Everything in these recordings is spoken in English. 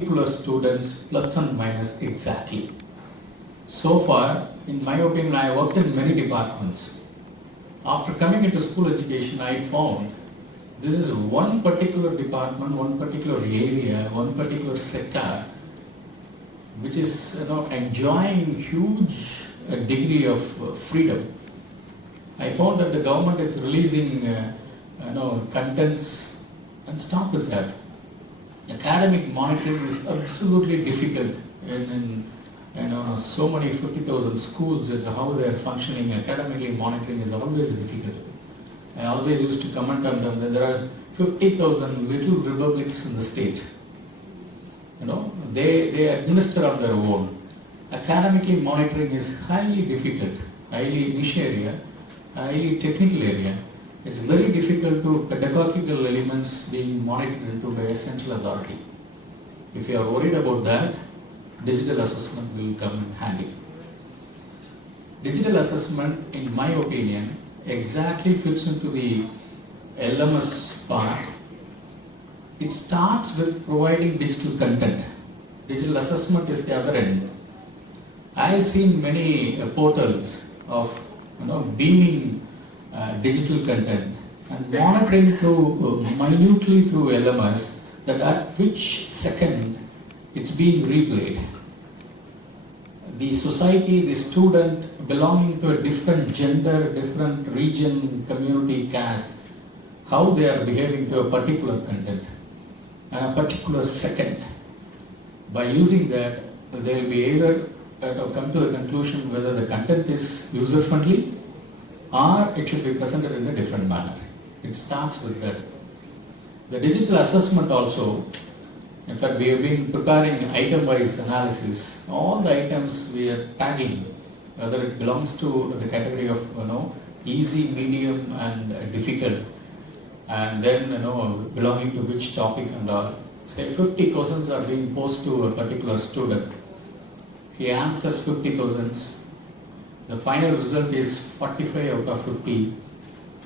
particular students plus and minus exactly. So far, in my opinion, I worked in many departments. After coming into school education, I found this is one particular department, one particular area, one particular sector, which is enjoying huge degree of freedom. I found that the government is releasing contents, and stop with that. Academic monitoring is absolutely difficult in so many 50,000 schools and how they are functioning. Academically monitoring is always difficult. I always used to comment on them that there are 50,000 little republics in the state. They administer on their own. Academically monitoring is highly difficult, highly niche area, highly technical area. It's very difficult to pedagogical elements being monitored into by a central authority. If you are worried about that, digital assessment will come in handy. Digital assessment, in my opinion, exactly fits into the LMS part. It starts with providing digital content. Digital assessment is the other end. I have seen many portals of beaming digital content and monitoring minutely through LMS that at which second it's being replayed. The society, the student belonging to a different gender, different region, community, caste, how they are behaving to a particular content and a particular second. By using that, they will be either come to a conclusion whether the content is user-friendly or it should be presented in a different manner. It starts with that. The digital assessment also, in fact, we have been preparing item-wise analysis. All the items we are tagging, whether it belongs to the category of easy, medium, and difficult, and then belonging to which topic and all. Say 50 questions are being posed to a particular student. He answers 50 questions. The final result is 45 out of 50.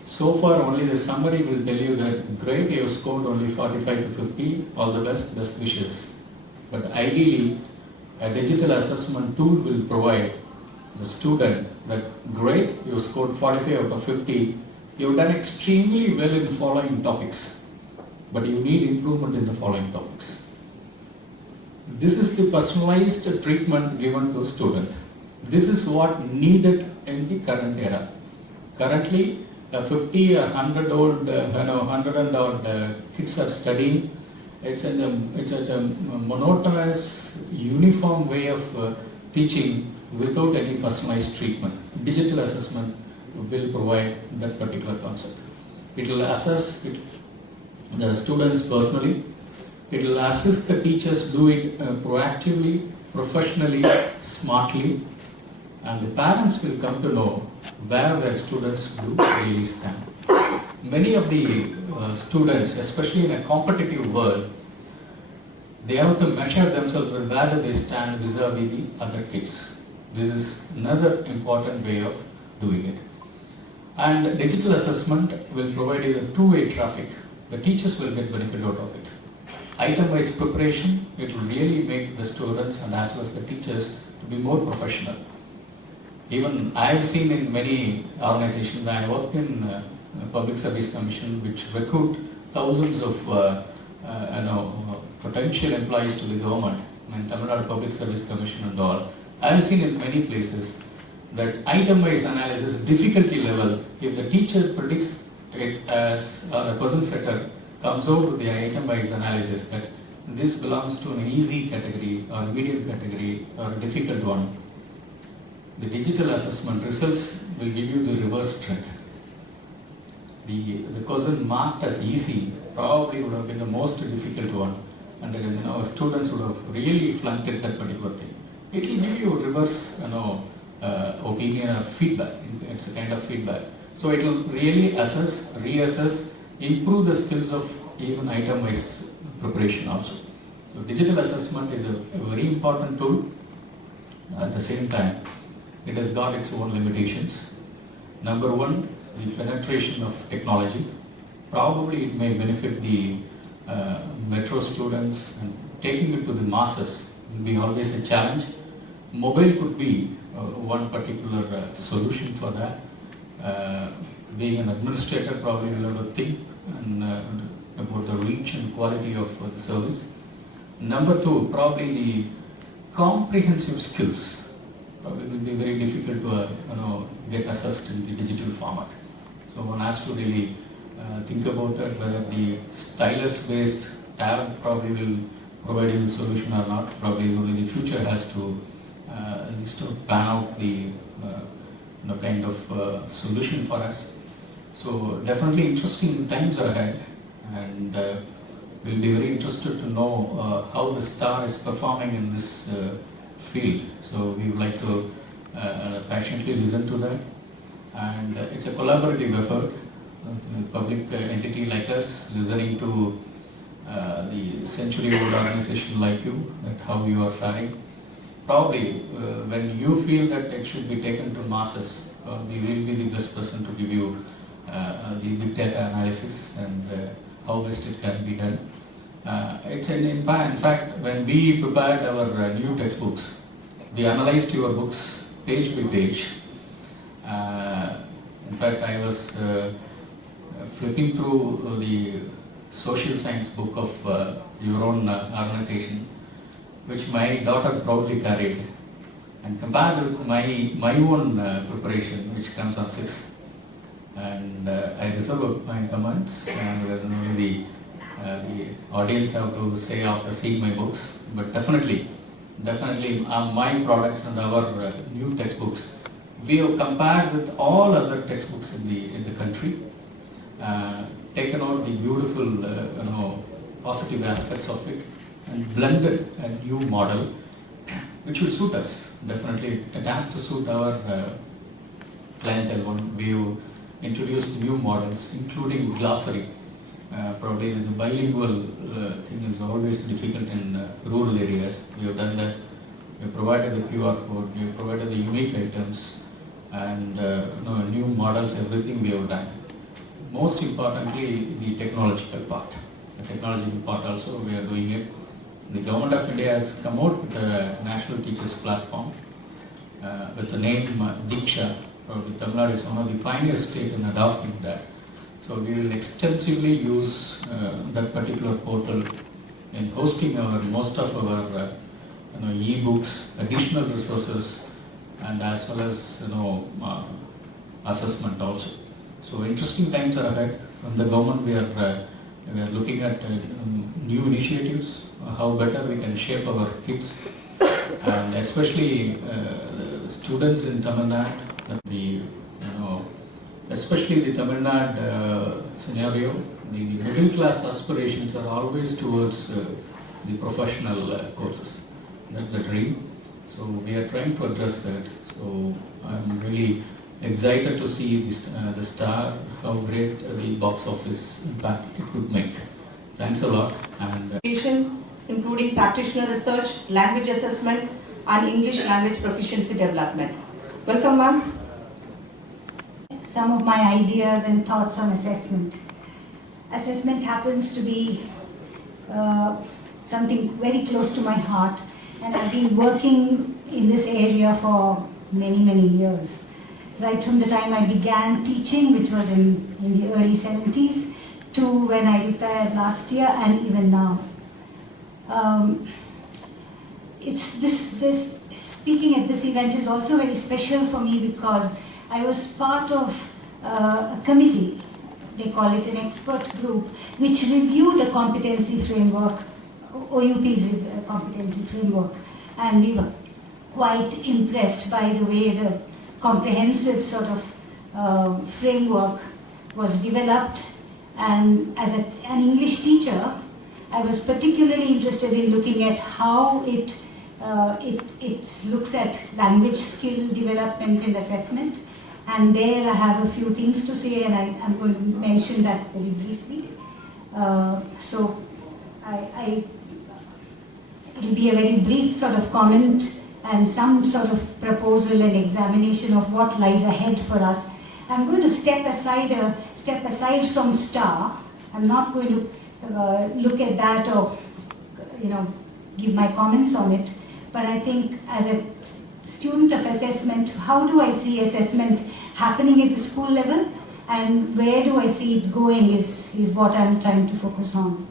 So far, only the summary will tell you that great, you have scored only 45 to 50. All the best wishes. But ideally, a digital assessment tool will provide the student that great, you scored 45 out of 50. You've done extremely well in following topics, but you need improvement in the following topics. This is the personalized treatment given to a student. This is what needed in the current era. Currently, 50 or 100 old, 100 and old kids are studying. It's a monotonous, uniform way of teaching without any personalized treatment. Digital assessment will provide that particular concept. It will assess the students personally. It will assist the teachers do it proactively, professionally, smartly, and the parents will come to know where their students do really stand. Many of the students, especially in a competitive world, they have to measure themselves and where do they stand vis-a-vis the other kids. This is another important way of doing it. And digital assessment will provide you the two-way traffic. The teachers will get benefit out of it. Item-wise preparation, it will really make the students and as well as the teachers to be more professional. Even I have seen in many organizations, I work in Public Service Commission, which recruit thousands of potential employees to the government, and TAMILNADU Public Service Commission and all. I have seen in many places that item-wise analysis, difficulty level, if the teacher predicts it as the question setter comes out with the item-wise analysis that this belongs to an easy category or medium category or a difficult one, the digital assessment results will give you the reverse trend. The question marked as easy probably would have been the most difficult one, and then students would have really flunked at that particular thing. It will give you reverse opinion or feedback. It's a kind of feedback. So it will really assess, reassess, improve the skills of even item-wise preparation also. So digital assessment is a very important tool. At the same time, it has got its own limitations. Number one, the penetration of technology. Probably it may benefit the metro students and taking it to the masses will be always a challenge. Mobile could be one particular solution for that. Being an administrator, probably will have to think about the reach and quality of the service. Number two, probably the comprehensive skills probably will be very difficult to get assessed in the digital format. So one has to really think about it, whether the stylus-based tab probably will provide you the solution or not. Probably only the future has to needs to pan out the kind of solution for us. So definitely interesting times are ahead, and we'll be very interested to know how the star is performing in this field. So we would like to passionately listen to that, and it's a collaborative effort. A public entity like us listening to the century-old organization like you, that how you are faring. Probably when you feel that it should be taken to masses, we will be the best person to give you the big data analysis and how best it can be done. In fact, when we prepared our new textbooks, we analyzed your books page by page. In fact, I was flipping through the social science book of your own organization, which my daughter proudly carried, and compared with my own preparation, which comes on 6th. And I reserve my comments, and only the audience have to say after seeing my books. But definitely my products and our new textbooks, we have compared with all other textbooks in the country, taken out the beautiful positive aspects of it, and blended a new model which will suit us. Definitely it has to suit our clientele. We have introduced new models, including glossary. Probably the bilingual thing is always difficult in rural areas. We have done that. We have provided the QR code, we have provided the unique items, and new models, everything we have done. Most importantly, the technological part. The technological part also, we are doing it. The Government of India has come out with a National Teachers Platform with the name Diksha. Probably Tamil Nadu is one of the pioneer states in adopting that. So we will extensively use that particular portal in hosting most of our e-books, additional resources, and as well as assessment also. So interesting times are ahead. From the government, we are looking at new initiatives, how better we can shape our kids, and especially students in Tamil Nadu. Especially the Tamil Nadu scenario, the middle class aspirations are always towards the professional courses. That's the dream. So we are trying to address that. So I'm really excited to see the star, how great the box office impact it could make. Thanks a lot. And including practitioner research, language assessment, and English language proficiency development. Welcome, ma'am. Some of my ideas and thoughts on assessment. Assessment happens to be something very close to my heart, and I've been working in this area for many years. Right from the time I began teaching, which was in the early 70s, to when I retired last year, and even now. Speaking at this event is also very special for me because I was part of a committee, they call it an expert group, which reviewed the competency framework, OUP's competency framework, and we were quite impressed by the way the comprehensive sort of framework was developed. And as an English teacher, I was particularly interested in looking at how it looks at language skill development and assessment. And there I have a few things to say, and I'm going to mention that very briefly. So it'll be a very brief sort of comment and some sort of proposal and examination of what lies ahead for us. I'm going to step aside from STAR. I'm not going to look at that or give my comments on it, but I think as a student of assessment, how do I see assessment happening at the school level and where do I see it going is what I'm trying to focus on.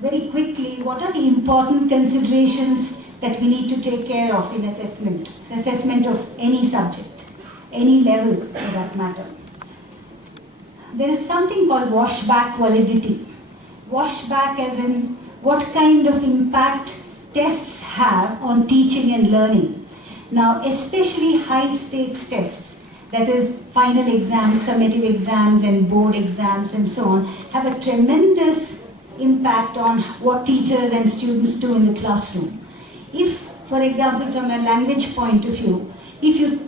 Very quickly, what are the important considerations that we need to take care of in assessment of any subject, any level for that matter? There is something called washback validity. Washback as in what kind of impact tests have on teaching and learning. Now, especially high-stakes tests, that is final exams, summative exams and board exams and so on, have a tremendous impact on what teachers and students do in the classroom. If, for example, from a language point of view, if you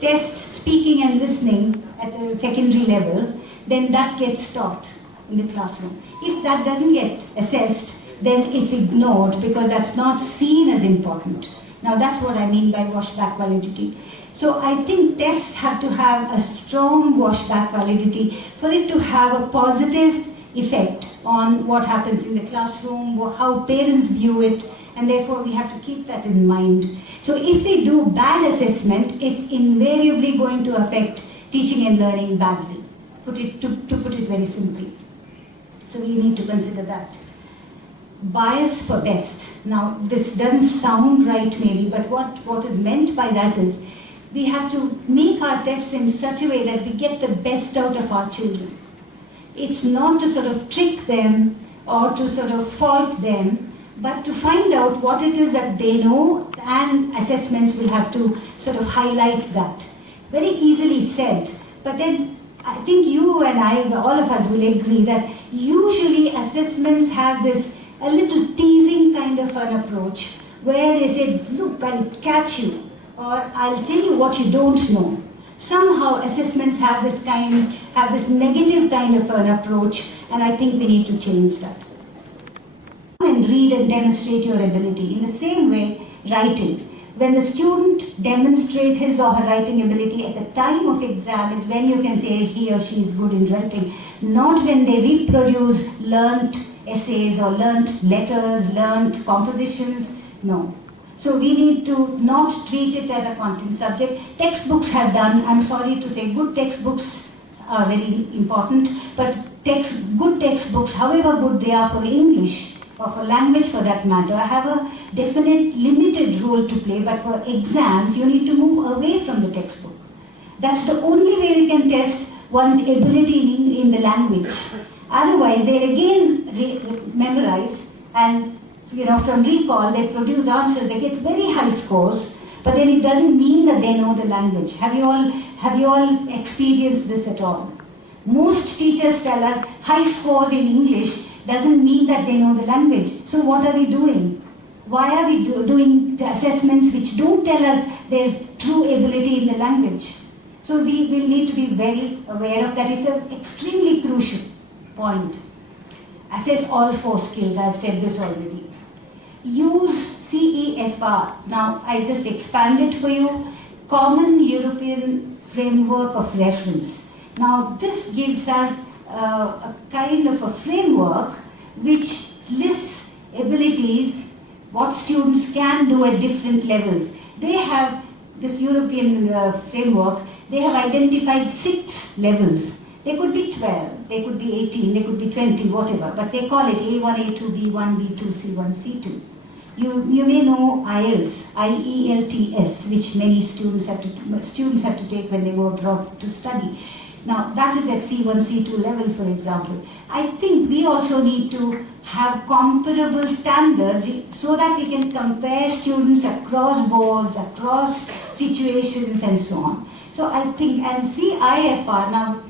test speaking and listening at the secondary level, then that gets taught in the classroom. If that doesn't get assessed, then it's ignored because that's not seen as important. Now that's what I mean by washback validity. So I think tests have to have a strong washback validity for it to have a positive effect on what happens in the classroom, how parents view it, and therefore we have to keep that in mind. So if we do bad assessment, it's invariably going to affect teaching and learning badly, to put it very simply. So we need to consider that. Bias for best. Now this doesn't sound right maybe, but what is meant by that is we have to make our tests in such a way that we get the best out of our children. It's not to sort of trick them or to sort of fault them, but to find out what it is that they know, and assessments will have to sort of highlight that. Very easily said, but then I think you and I, all of us will agree that usually assessments have this a little teasing kind of an approach where they say, look, I'll catch you, or I'll tell you what you don't know. Somehow assessments have this negative kind of an approach, and I think we need to change that. And read and demonstrate your ability. In the same way, writing. When the student demonstrates his or her writing ability at the time of exam is when you can say he or she is good in writing, not when they reproduce learnt essays or learnt letters, learnt compositions, no. So we need to not treat it as a content subject. Textbooks have done, I'm sorry to say, good textbooks are very important, but good textbooks, however good they are for English or for language for that matter, have a definite limited role to play, but for exams you need to move away from the textbook. That's the only way we can test one's ability in the language. Otherwise they'll again memorize, and from recall they produce answers, they get very high scores, but then it doesn't mean that they know the language. Have you all experienced this at all? Most teachers tell us high scores in English doesn't mean that they know the language. So what are we doing? Why are we doing the assessments which don't tell us their true ability in the language? So we will need to be very aware of that. It's an extremely crucial point. Assess all 4 skills, I've said this already. Use CEFR. Now I just expanded for you. Common European Framework of Reference. Now this gives us a kind of a framework which lists abilities, what students can do at different levels. They have, this European framework, they have identified 6 levels. They could be 12, they could be 18, they could be 20, whatever, but they call it A1, A2, B1, B2, C1, C2. You may know IELTS, IELTS, which many students have to take when they go abroad to study. Now that is at C1, C2 level, for example. I think we also need to have comparable standards so that we can compare students across boards, across situations and so on. So I think, and CIFR, now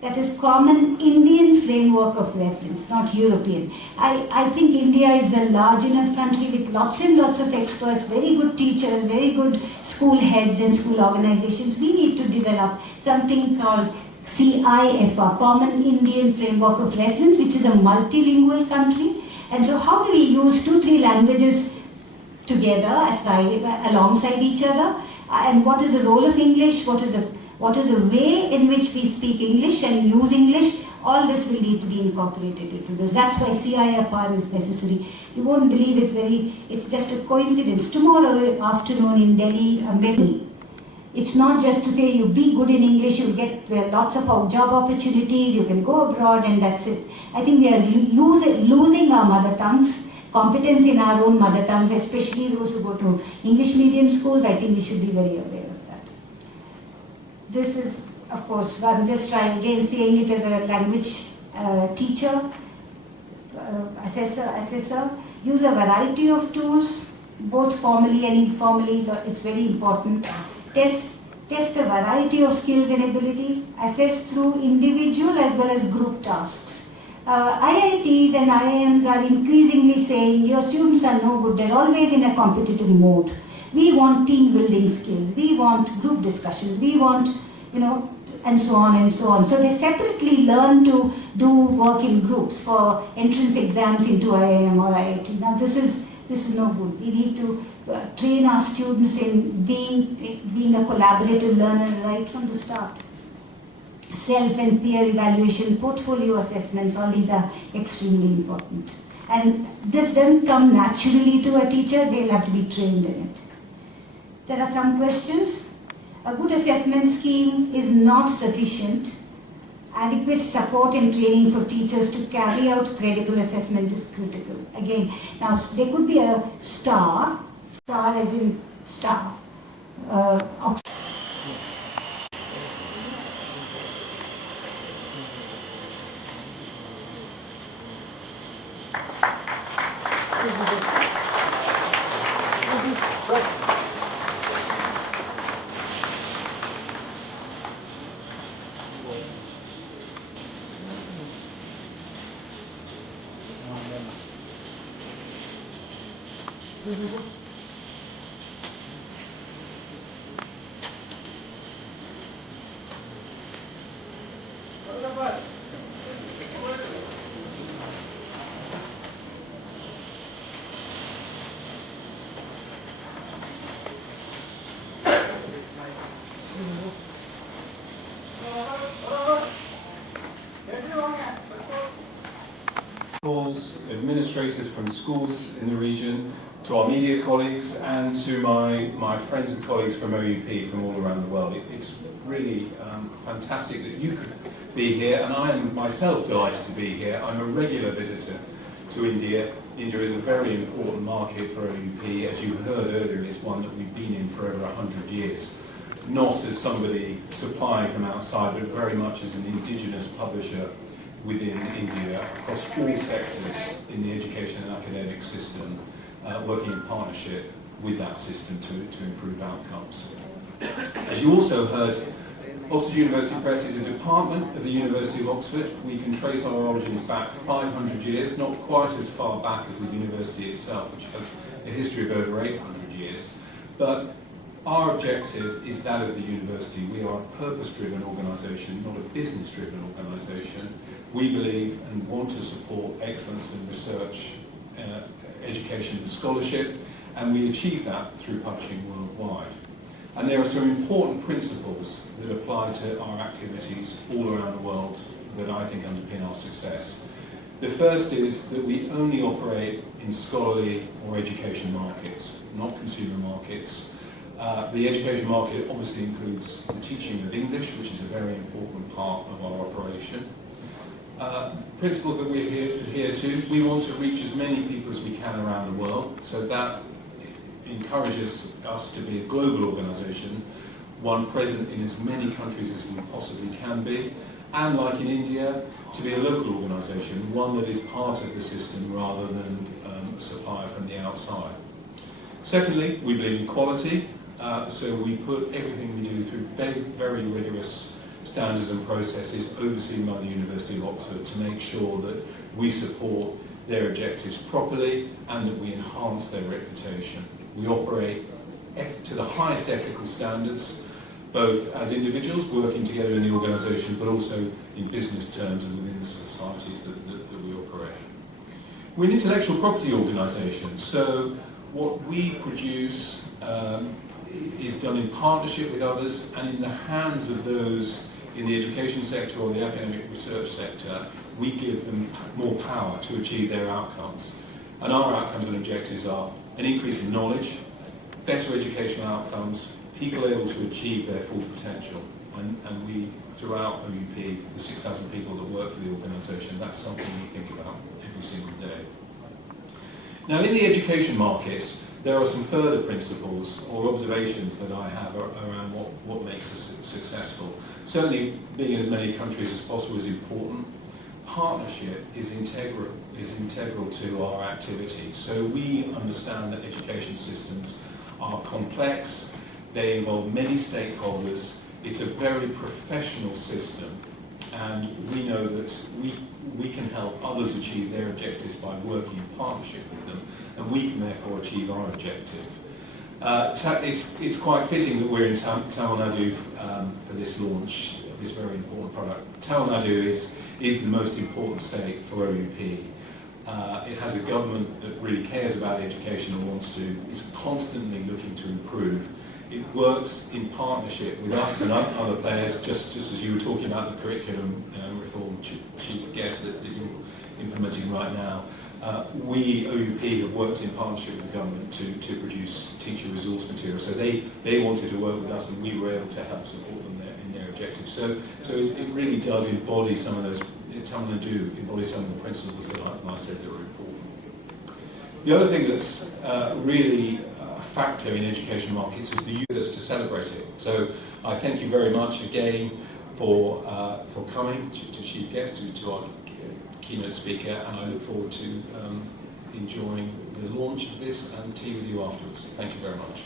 that is Common Indian Framework of Reference, not European. I think India is a large enough country with lots and lots of experts, very good teachers, very good school heads and school organizations. We need to develop something called CIFR, Common Indian Framework of Reference, which is a multilingual country. And so how do we use 2-3 languages together, alongside each other? And what is the role of English? What is the way in which we speak English and use English? All this will need to be incorporated into this. That's why CIFR is necessary. You won't believe it's just a coincidence. Tomorrow afternoon in Delhi, maybe, it's not just to say you be good in English, you'll get lots of job opportunities, you can go abroad and that's it. I think we are losing our mother tongues, competence in our own mother tongues, especially those who go to English medium schools. I think we should be very aware of that. This is, of course, I'm just trying again saying it as a language teacher, assessor. Use a variety of tools, both formally and informally. It's very important. Test a variety of skills and abilities. Assess through individual as well as group tasks. IITs and IIMs are increasingly saying your students are no good. They're always in a competitive mode. We want team building skills. We want group discussions. We want, and so on and so on. So they separately learn to do work in groups for entrance exams into IIM or IIT. Now this is no good. We need to train our students in being a collaborative learner right from the start. Self and peer evaluation, portfolio assessments, all these are extremely important. And this doesn't come naturally to a teacher, they'll have to be trained in it. There are some questions. A good assessment scheme is not sufficient. Adequate support and training for teachers to carry out credible assessment is critical. Again, now there could be a star as in star. Administrators from schools in the region, to our media colleagues, and to my friends and colleagues from OUP from all around the world. It's really fantastic that you could be here, and I am myself delighted to be here. I'm a regular visitor to India. India is a very important market for OUP. As you heard earlier, it's one that we've been in for over 100 years. Not as somebody supplying from outside, but very much as an indigenous publisher within India across all sectors in the education and academic system, working in partnership with that system to improve outcomes. As you also heard, Oxford University Press is a department of the University of Oxford. We can trace our origins back 500 years, not quite as far back as the university itself, which has a history of over 800 years. But our objective is that of the university. We are a purpose-driven organisation, not a business-driven organisation. We believe and want to support excellence in research, education and scholarship, and we achieve that through publishing worldwide. And there are some important principles that apply to our activities all around the world that I think underpin our success. The first is that we only operate in scholarly or education markets, not consumer markets. The education market obviously includes the teaching of English, which is a very important part of our operation. Principles that we adhere to, we want to reach as many people as we can around the world, so that encourages us to be a global organisation, one present in as many countries as we possibly can be, and like in India, to be a local organisation, one that is part of the system rather than a supplier from the outside. Secondly, we believe in quality, so we put everything we do through very, very rigorous standards and processes overseen by the University of Oxford to make sure that we support their objectives properly and that we enhance their reputation. We operate to the highest ethical standards, both as individuals working together in the organisation, but also in business terms and within the societies that we operate. We're an intellectual property organisation, so what we produce is done in partnership with others and in the hands of those in the education sector or the academic research sector, we give them more power to achieve their outcomes. And our outcomes and objectives are an increase in knowledge, better educational outcomes, people able to achieve their full potential. And we, throughout OUP, the 6,000 people that work for the organisation, that's something we think about every single day. Now, in the education market, there are some further principles or observations that I have around what makes us successful. Certainly, being in as many countries as possible is important. Partnership is integral to our activity. So we understand that education systems are complex, they involve many stakeholders, it's a very professional system, and we know that we can help others achieve their objectives by working in partnership with them, and we can therefore achieve our objective. It's quite fitting that we're in Tamil Nadu for this launch of this very important product. Tamil Nadu is the most important state for OUP. It has a government that really cares about education and is constantly looking to improve. It works in partnership with us and other players, just as you were talking about the curriculum reform, chief guest that you're implementing right now. We, OUP, have worked in partnership with the government to produce teacher resource material. So they wanted to work with us, and we were able to help support them in their objectives. So it really does embody some of those, Tamil Nadu embodies some of the principles that I said that were important. The other thing that's really a factor in education markets is the youth to celebrate it. So I thank you very much again for coming to chief guest, to our keynote speaker, and I look forward to enjoying the launch of this and tea with you afterwards. Thank you very much.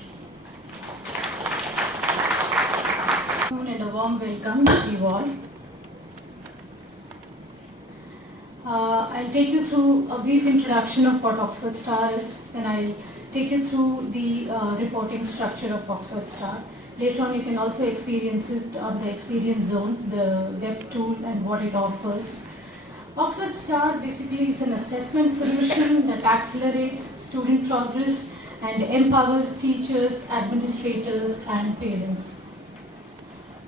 And a warm welcome to you all. I'll take you through a brief introduction of what Oxford Star is, then I'll take you through the reporting structure of Oxford Star. Later on, you can also experience it on the Experience Zone, the web tool and what it offers. Oxford Star basically is an assessment solution that accelerates student progress and empowers teachers, administrators, and parents.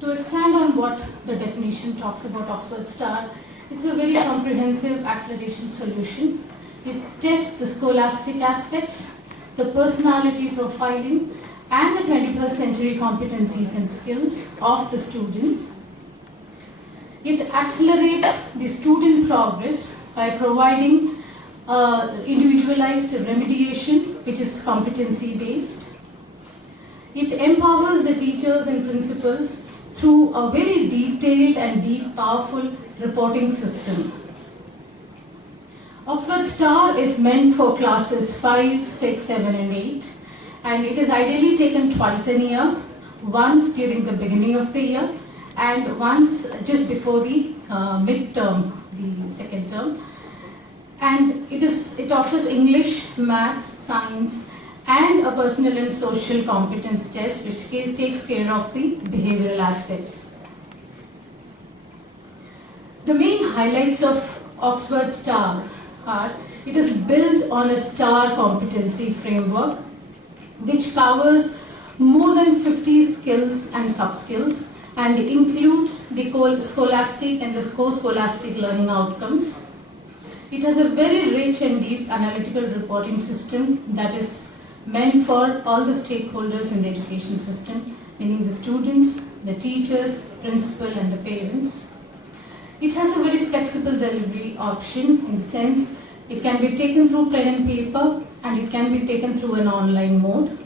To expand on what the definition talks about Oxford Star, it's a very comprehensive acceleration solution. It tests the scholastic aspects, the personality profiling, and the 21st century competencies and skills of the students. It accelerates the student progress by providing individualized remediation, which is competency-based. It empowers the teachers and principals through a very detailed and deep, powerful reporting system. Oxford Star is meant for classes 5, 6, 7, and 8, and it is ideally taken twice a year, once during the beginning of the year, and once just before the midterm, the second term. And it offers English, Maths, Science, and a personal and social competence test, which takes care of the behavioral aspects. The main highlights of Oxford Star are, it is built on a STAR competency framework, which covers more than 50 skills and sub-skills, and includes the scholastic and the co-scholastic learning outcomes. It has a very rich and deep analytical reporting system that is meant for all the stakeholders in the education system, meaning the students, the teachers, principal, and the parents. It has a very flexible delivery option in the sense it can be taken through pen and paper, and it can be taken through an online mode.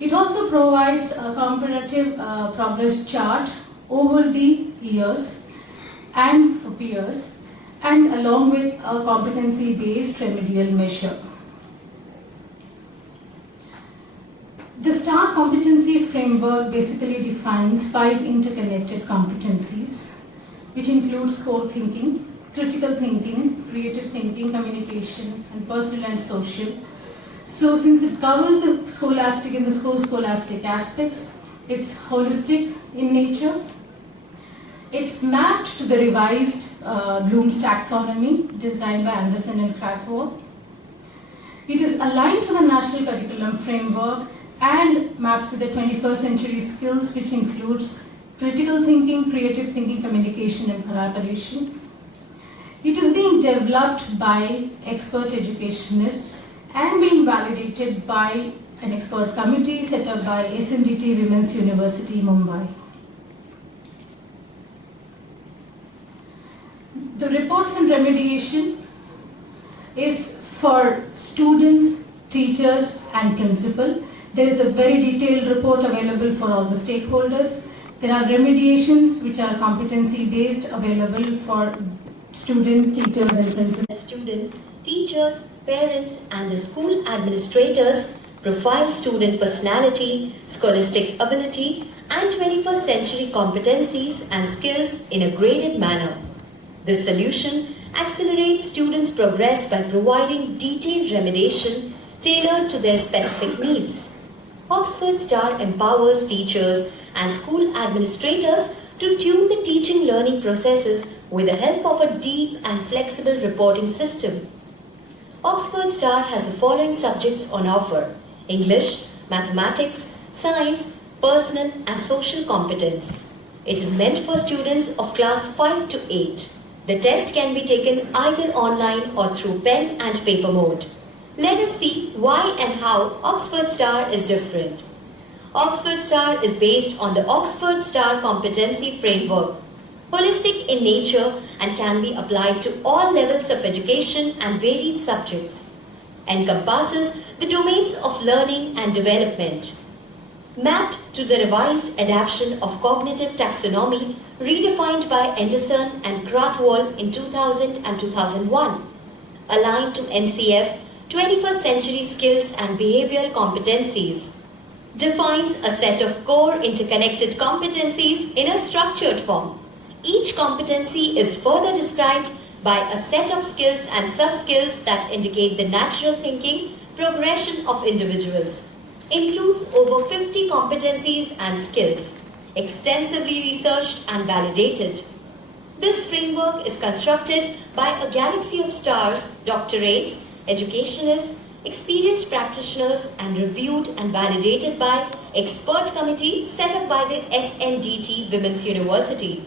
It also provides a comparative progress chart over the years and for peers, and along with a competency-based remedial measure. The STAR competency framework basically defines 5 interconnected competencies, which includes core thinking, critical thinking, creative thinking, communication, and personal and social. So since it covers the scholastic and the co-scholastic aspects, it's holistic in nature. It's mapped to the revised Bloom's taxonomy designed by Anderson and Krathwohl. It is aligned to the national curriculum framework and maps to the 21st century skills, which includes critical thinking, creative thinking, communication and collaboration. It is being developed by expert educationists and being validated by an expert committee set up by SMDT Women's University, Mumbai. The reports and remediation is for students, teachers and principal. There is a very detailed report available for all the stakeholders. There are remediations which are competency based available for students, teachers and principals. Students, teachers, parents and the school administrators profile student personality, scholastic ability and 21st century competencies and skills in a graded manner. This solution accelerates students' progress by providing detailed remediation tailored to their specific needs. Oxford Star empowers teachers and school administrators to tune the teaching learning processes with the help of a deep and flexible reporting system. Oxford Star has the following subjects on offer: English, mathematics, science, personal and social competence. It is meant for students of class 5 to 8. The test can be taken either online or through pen and paper mode. Let us see why and how Oxford Star is different. Oxford Star is based on the Oxford Star Competency Framework, holistic in nature and can be applied to all levels of education and varied subjects. Encompasses the domains of learning and development. Mapped to the revised adaptation of cognitive taxonomy redefined by Anderson and Krathwohl in 2000 and 2001. Aligned to NCF 21st Century Skills and Behavioral Competencies. Defines a set of core interconnected competencies in a structured form. Each competency is further described by a set of skills and sub-skills that indicate the natural thinking progression of individuals. Includes over 50 competencies and skills, extensively researched and validated. This framework is constructed by a galaxy of stars, doctorates, educationalists, experienced practitioners and reviewed and validated by expert committee set up by the SMDT Women's University.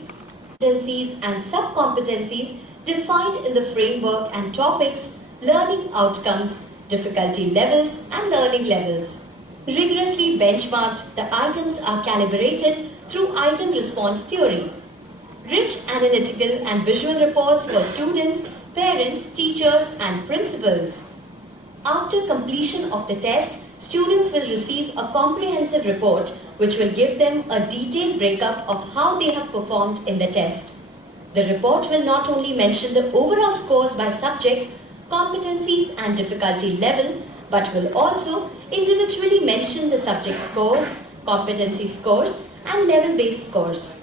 Competencies and sub-competencies defined in the framework and topics, learning outcomes, difficulty levels and learning levels. Rigorously benchmarked, the items are calibrated through item response theory. Rich analytical and visual reports for students, parents, teachers and principals. After completion of the test, students will receive a comprehensive report which will give them a detailed breakup of how they have performed in the test. The report will not only mention the overall scores by subjects, competencies and difficulty level, but will also individually mention the subject scores, competency scores and level-based scores.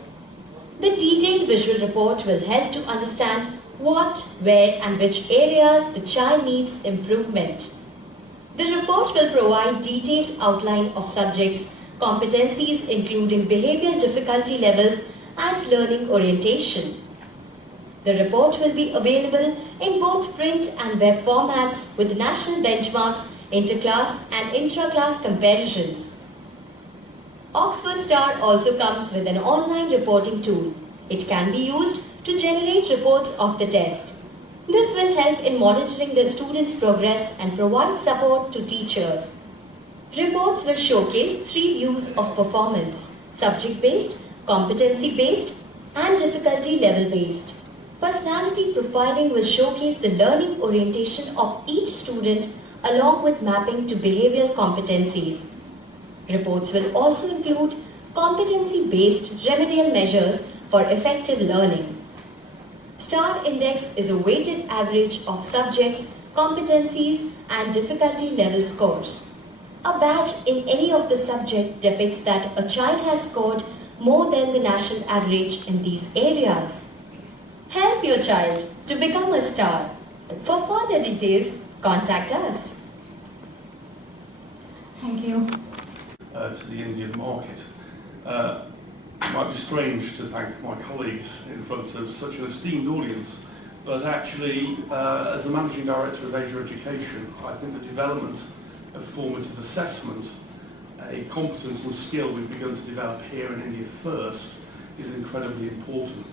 The detailed visual report will help to understand what, where and which areas the child needs improvement. The report will provide detailed outline of subjects, competencies including behavioral difficulty levels and learning orientation. The report will be available in both print and web formats with national benchmarks, interclass and intra-class comparisons. Oxford Star also comes with an online reporting tool. It can be used to generate reports of the test. This will help in monitoring the students' progress and provide support to teachers. Reports will showcase 3 views of performance: subject-based, competency-based, and difficulty level-based. Personality profiling will showcase the learning orientation of each student along with mapping to behavioral competencies. Reports will also include competency-based remedial measures for effective learning. STAR Index is a weighted average of subjects, competencies and difficulty level scores. A badge in any of the subject depicts that a child has scored more than the national average in these areas. Help your child to become a star. For further details, contact us. Thank you. To the Indian market. It might be strange to thank my colleagues in front of such an esteemed audience, but actually, as the Managing Director of Asia Education, I think the development of formative assessment, a competence and skill we've begun to develop here in India first, is incredibly important.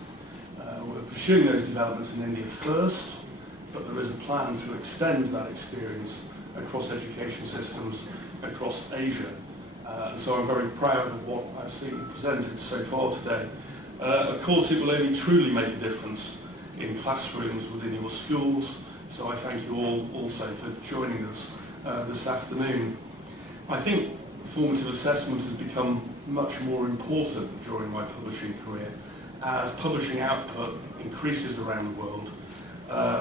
We're pursuing those developments in India first, but there is a plan to extend that experience across education systems across Asia. So I'm very proud of what I've seen presented so far today. Of course, it will only truly make a difference in classrooms within your schools, so I thank you all also for joining us this afternoon. I think formative assessment has become much more important during my publishing career. As publishing output increases around the world,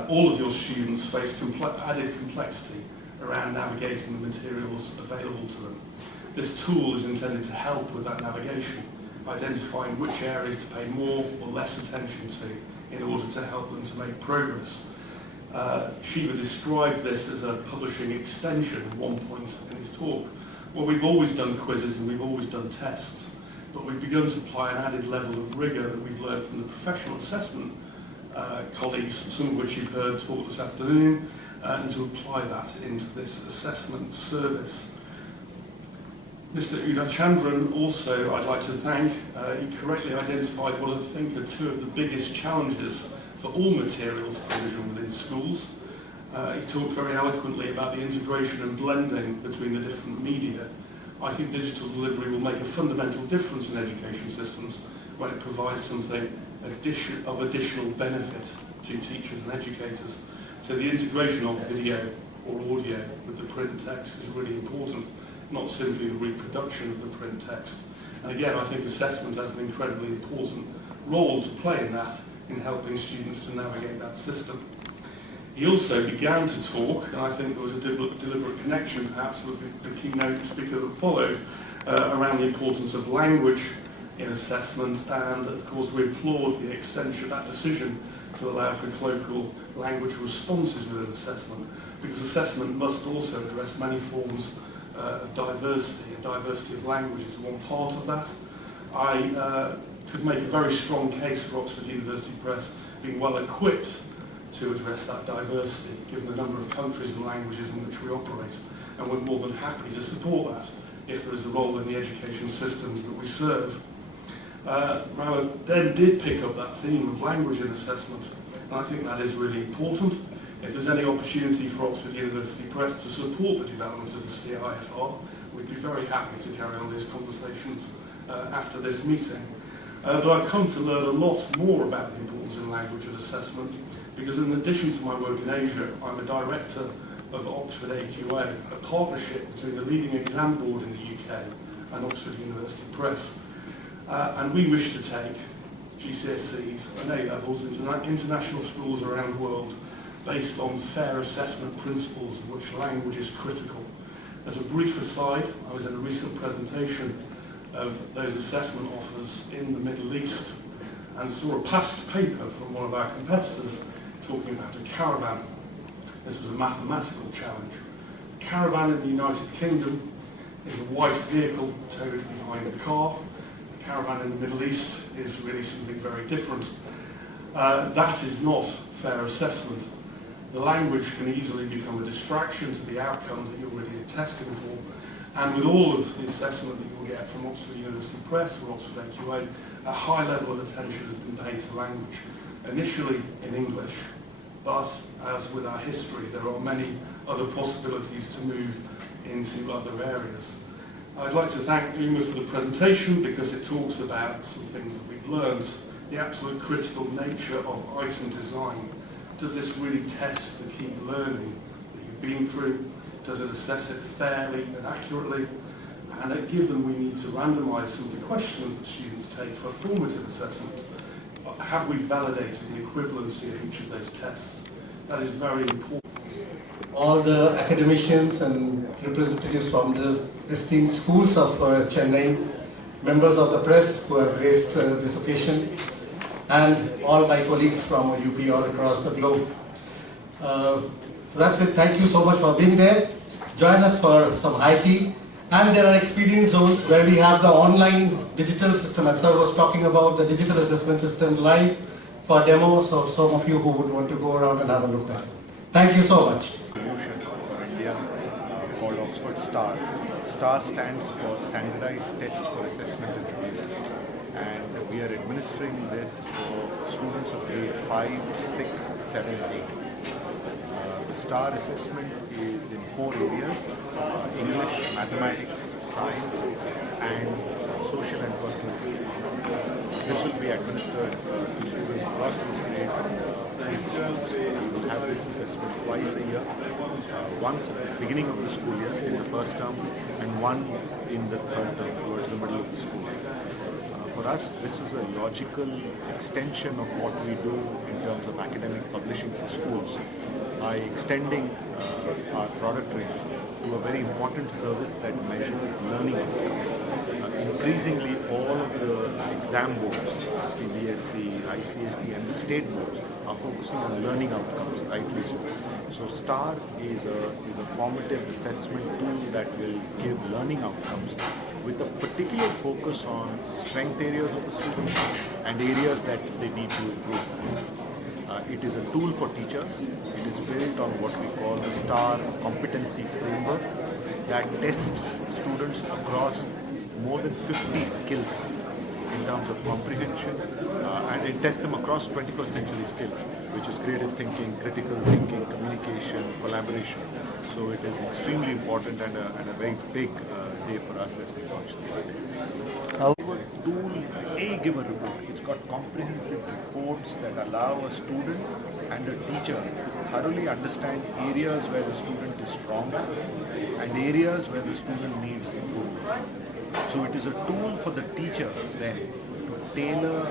all of your students face added complexity around navigating the materials available to them. This tool is intended to help with that navigation, identifying which areas to pay more or less attention to in order to help them to make progress. Shiva described this as a publishing extension at one point in his talk. Well, we've always done quizzes and we've always done tests, but we've begun to apply an added level of rigour that we've learned from the professional assessment colleagues, some of which you've heard talk this afternoon, and to apply that into this assessment service. Mr. Udachandran also, I'd like to thank, he correctly identified what I think are two of the biggest challenges for all materials provision within schools. He talked very eloquently about the integration and blending between the different media. I think digital delivery will make a fundamental difference in education systems when it provides something of additional benefit to teachers and educators. So the integration of video or audio with the print text is really important, not simply the reproduction of the print text. And again, I think assessment has an incredibly important role to play in that, in helping students to navigate that system. He also began to talk, and I think there was a deliberate connection perhaps with the keynote speaker that followed, around the importance of language in assessment, and of course we applaud the extension of that decision to allow for colloquial language responses within assessment, because assessment must also address many forms of diversity, and diversity of language is one part of that. I could make a very strong case for Oxford University Press being well equipped to address that diversity, given the number of countries and languages in which we operate, and we're more than happy to support that if there is a role in the education systems that we serve. Rama then did pick up that theme of language in assessment, and I think that is really important. If there's any opportunity for Oxford University Press to support the development of the CIFR, we'd be very happy to carry on these conversations after this meeting. But I've come to learn a lot more about the importance of language and assessment, because in addition to my work in Asia, I'm a director of Oxford AQA, a partnership between the leading exam board in the UK and Oxford University Press. And we wish to take GCSEs and A-levels into international schools around the world based on fair assessment principles in which language is critical. As a brief aside, I was in a recent presentation of those assessment offers in the Middle East and saw a past paper from one of our competitors talking about a caravan. This was a mathematical challenge. A caravan in the United Kingdom is a white vehicle towed behind a car. A caravan in the Middle East is really something very different. That is not fair assessment. The language can easily become a distraction to the outcome that you're really testing for. And with all of the assessment that you'll get from Oxford University Press or Oxford AQA, a high level of attention has been paid to language, initially in English, but as with our history, there are many other possibilities to move into other areas. I'd like to thank Uma for the presentation because it talks about some things that we've learned, the absolute critical nature of item design. Does this really test the key learning that you've been through? Does it assess it fairly and accurately? And given we need to randomise some of the questions that students take for formative assessment, have we validated the equivalency of each of those tests? That is very important. All the academicians and representatives from the esteemed schools of Chennai, members of the press who have graced this occasion, and all my colleagues from UP all across the globe. So that's it. Thank you so much for being there. Join us for some high tea. And there are experience zones where we have the online digital system. And sir was talking about the digital assessment system live for demo. So some of you who would want to go around and have a look at it. Thank you so much. Solution for India called Oxford STAR. STAR stands for Standardized Test for Assessment and Review. and we are administering this for students of grade 5, 6, 7, 8. The STAR assessment is in 4 areas: English, mathematics, science, and social and personal skills. This will be administered to students across those grades through the schools. We will have this assessment twice a year, once at the beginning of the school year in the first term and one in the third term towards the middle of the school year. For us, this is a logical extension of what we do in terms of academic publishing for schools by extending our product range to a very important service that measures learning outcomes. Increasingly, all of the exam boards, CBSE, ICSE and the state boards are focusing on learning outcomes, rightly so. So STAR is a formative assessment tool that will give learning outcomes with a particular focus on strength areas of the students and areas that they need to improve. It is a tool for teachers. It is built on what we call the STAR competency framework that tests students across more than 50 skills in terms of comprehension, and it tests them across 21st century skills, which is creative thinking, critical thinking, communication, collaboration. So it is extremely important and a very big day for us as we launch this today. Give a report. It's got comprehensive reports that allow a student and a teacher to thoroughly understand areas where the student is stronger and areas where the student needs improvement. So it is a tool for the teacher then to tailor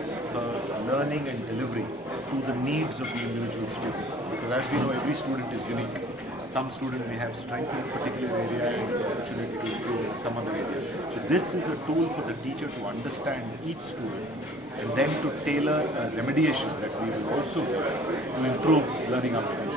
learning and delivery to the needs of the individual student. Because as we know, every student is unique. Some student may have strength in a particular area and the opportunity to improve in some other area. So this is a tool for the teacher to understand each student and then to tailor a remediation that we will also do to improve learning outcomes.